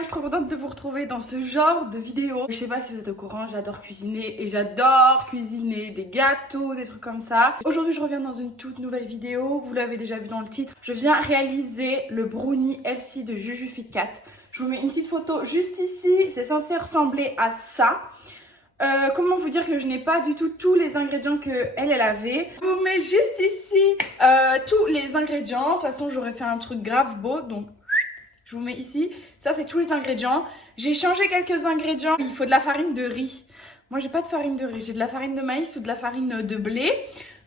je suis trop contente de vous retrouver dans ce genre de vidéo. Je sais pas si vous êtes au courant, j'adore cuisiner et j'adore cuisiner des gâteaux, des trucs comme ça. Aujourd'hui, je reviens dans une toute nouvelle vidéo. Vous l'avez déjà vu dans le titre. Je viens réaliser le brownie healthy de Juju Fitcat. Je vous mets une petite photo juste ici. C'est censé ressembler à ça. Comment vous dire que je n'ai pas du tout tous les ingrédients que elle avait. Je vous mets juste ici tous les ingrédients. De toute façon, j'aurais fait un truc grave beau, donc je vous mets ici. Ça, c'est tous les ingrédients. J'ai changé quelques ingrédients. Il faut de la farine de riz. Moi, j'ai pas de farine de riz. J'ai de la farine de maïs ou de la farine de blé.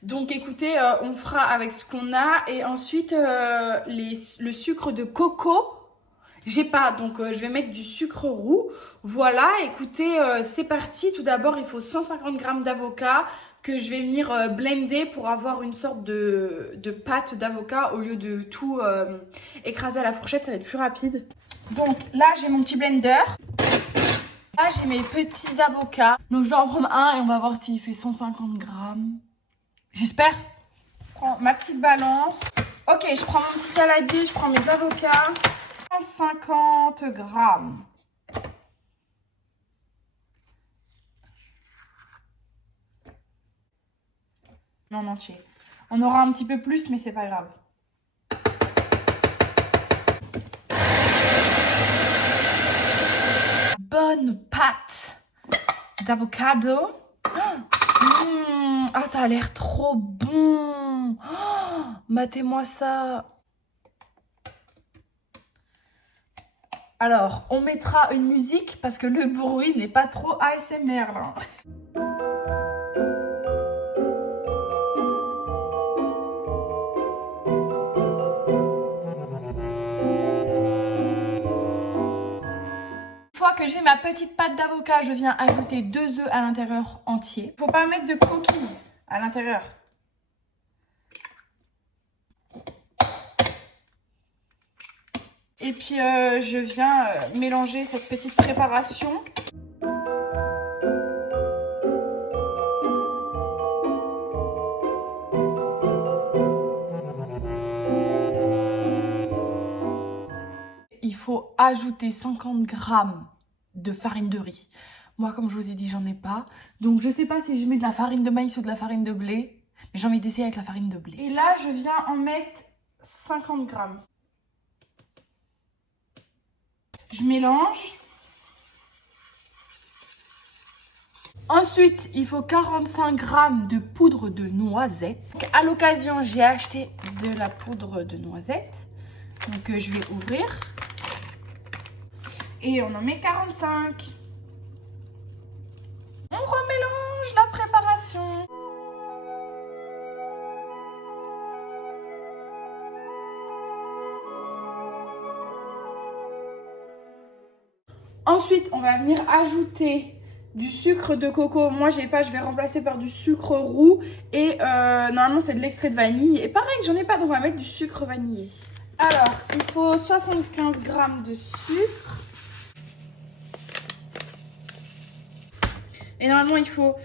Donc, écoutez, on fera avec ce qu'on a. Et ensuite, le sucre de coco. J'ai pas, donc je vais mettre du sucre roux. Voilà, écoutez, c'est parti. Tout d'abord, il faut 150 g d'avocat que je vais venir blender pour avoir une sorte de pâte d'avocat au lieu de tout écraser à la fourchette, ça va être plus rapide. Donc là, j'ai mon petit blender. Là, j'ai mes petits avocats. Donc je vais en prendre un et on va voir s'il fait 150 g. J'espère. Je prends ma petite balance. Ok, je prends mon petit saladier, je prends mes avocats. 150 g. Non, entier. On aura un petit peu plus, mais c'est pas grave. Bonne pâte d'avocado. Ah, ça a l'air trop bon. Oh, matez-moi ça. Alors, on mettra une musique parce que le bruit n'est pas trop ASMR là. Une fois que j'ai ma petite pâte d'avocat, je viens ajouter 2 œufs à l'intérieur entier. Faut pas mettre de coquilles à l'intérieur. Et puis je viens mélanger cette petite préparation. Il faut ajouter 50 g de farine de riz. Moi, comme je vous ai dit, j'en ai pas. Donc je sais pas si je mets de la farine de maïs ou de la farine de blé. Mais j'ai envie d'essayer avec la farine de blé. Et là, je viens en mettre 50 g. Je mélange. Ensuite, il faut 45 g de poudre de noisette. Donc, à l'occasion, j'ai acheté de la poudre de noisette. Donc, je vais ouvrir. Et on en met 45. On remélange la préparation. Ensuite, on va venir ajouter du sucre de coco. Moi, j'ai pas, je vais remplacer par du sucre roux. Et normalement, c'est de l'extrait de vanille. Et pareil, j'en ai pas, donc on va mettre du sucre vanillé. Alors, il faut 75 g de sucre. Et normalement, il faut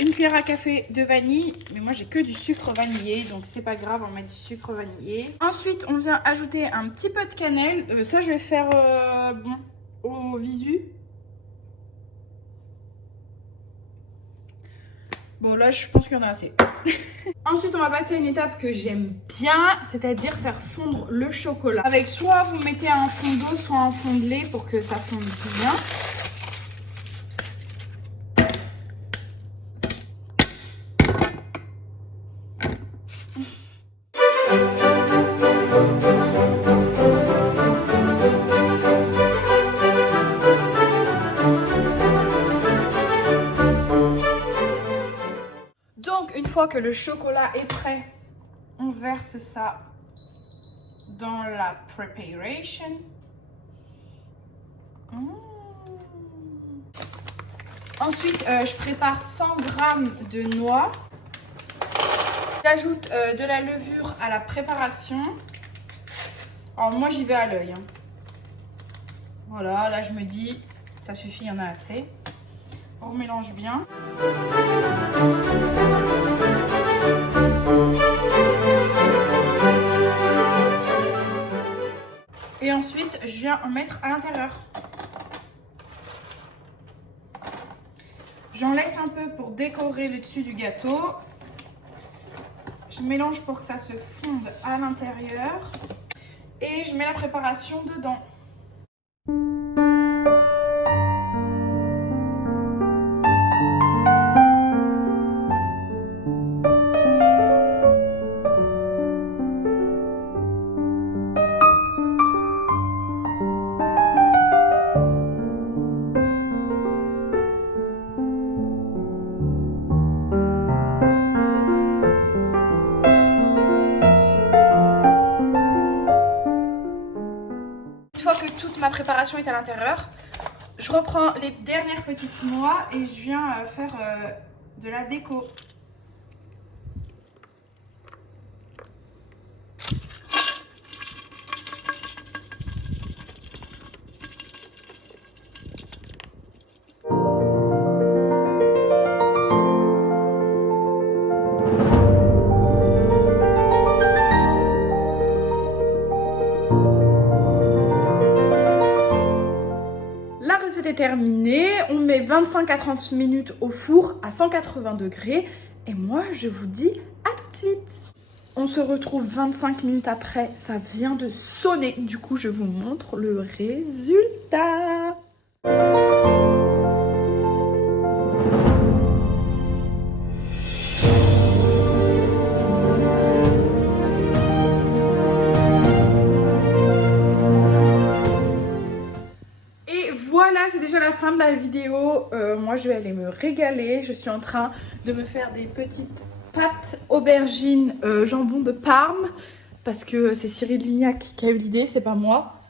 une cuillère à café de vanille. Mais moi, j'ai que du sucre vanillé. Donc, c'est pas grave, on va mettre du sucre vanillé. Ensuite, on vient ajouter un petit peu de cannelle. Ça, je vais faire au visu. Bon, là, je pense qu'il y en a assez. Ensuite, on va passer à une étape que j'aime bien, c'est-à-dire faire fondre le chocolat. Avec soit vous mettez un fond d'eau, soit un fond de lait pour que ça fonde bien. Une fois que le chocolat est prêt, on verse ça dans la préparation. Ensuite, je prépare 100 g de noix. J'ajoute de la levure à la préparation. Alors moi, j'y vais à l'œil. Voilà, là je me dis, ça suffit, il y en a assez. On mélange bien. Et ensuite, je viens en mettre à l'intérieur. pour décorer le dessus du gâteau. Je mélange pour que ça se fonde à l'intérieur. Et je mets la préparation dedans. Une fois que toute ma préparation est à l'intérieur, je reprends les dernières petites noix et je viens faire de la déco. La recette est terminée, on met 25 à 30 minutes au four à 180 degrés et moi je vous dis à tout de suite. On se retrouve 25 minutes après, ça vient de sonner, du coup je vous montre le résultat. Voilà, c'est déjà la fin de la vidéo. Moi, je vais aller me régaler. Je suis en train de me faire des petites pâtes aubergines jambon de Parme. Parce que c'est Cyril Lignac qui a eu l'idée, c'est pas moi.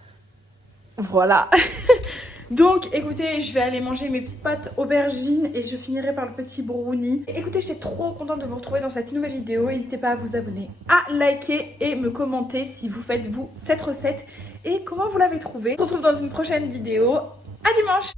Voilà. Donc, écoutez, je vais aller manger mes petites pâtes aubergines et je finirai par le petit brownie. Écoutez, j'étais trop contente de vous retrouver dans cette nouvelle vidéo. N'hésitez pas à vous abonner, à liker et me commenter si vous faites, vous, cette recette et comment vous l'avez trouvée. On se retrouve dans une prochaine vidéo. À dimanche!